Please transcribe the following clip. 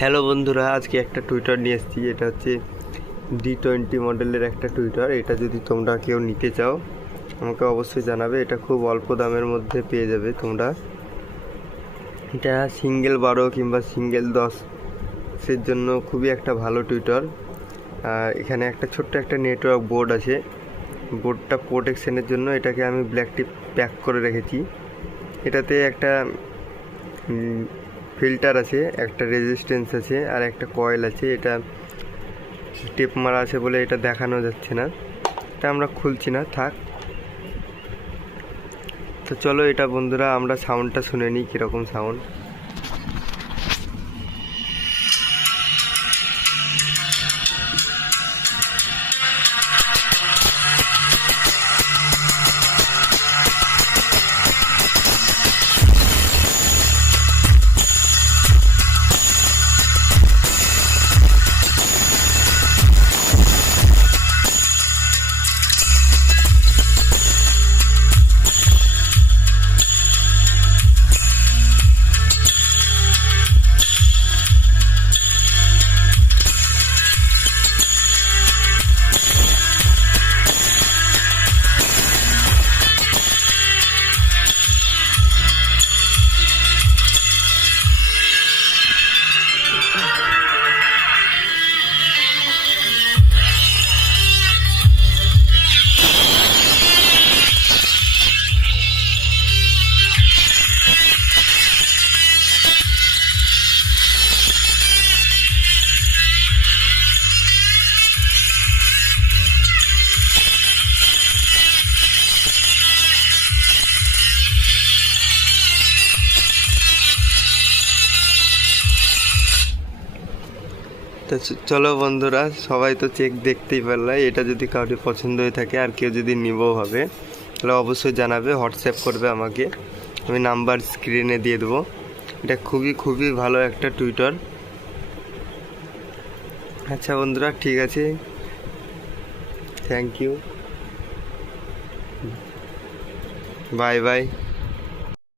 Hello বন্ধুরা, আজকে একটা টুইটার নিয়ে এসেছি। এটা হচ্ছে D20 মডেলের একটা টুইটার। এটা যদি তোমরা কেউ নিতে চাও আমাকে অবশ্যই জানাবে। এটা খুব অল্প দামের মধ্যে পেয়ে যাবে তোমরা। এটা সিঙ্গেল 12 কিংবা সিঙ্গেল 10-এর জন্য খুবই একটা ভালো টুইটার। আর এখানে একটা ছোট্ট একটা নেটওয়ার্ক বোর্ড আছে। বোর্ডটা প্রোটেকশনের জন্য এটাকে আমি ব্ল্যাক টিপ প্যাক করে রেখেছি। এটাতে একটা ফিল্টার আছে, একটা রেজিস্ট্যান্স আছে, আর একটা কয়েল আছে। এটা টেপ মারা আছে বলে এটা দেখানো যাচ্ছে না, এটা আমরা খুলছি না, থাক। তো চলো এটা বন্ধুরা আমরা সাউন্ডটা শুনে নিই কীরকম সাউন্ড। তো চলো বন্ধুরা, সবাই তো চেক দেখতেই পারলে। এটা যদি কাউকে পছন্দ হয়ে থাকে আর কেউ যদি নিবও হবে তাহলে অবশ্যই জানাবে, হোয়াটসঅ্যাপ করবে আমাকে, আমি নাম্বার স্ক্রিনে দিয়ে দেবো। এটা খুবই ভালো একটা টুইটার। আচ্ছা বন্ধুরা, ঠিক আছে, থ্যাংক ইউ, বাই বাই।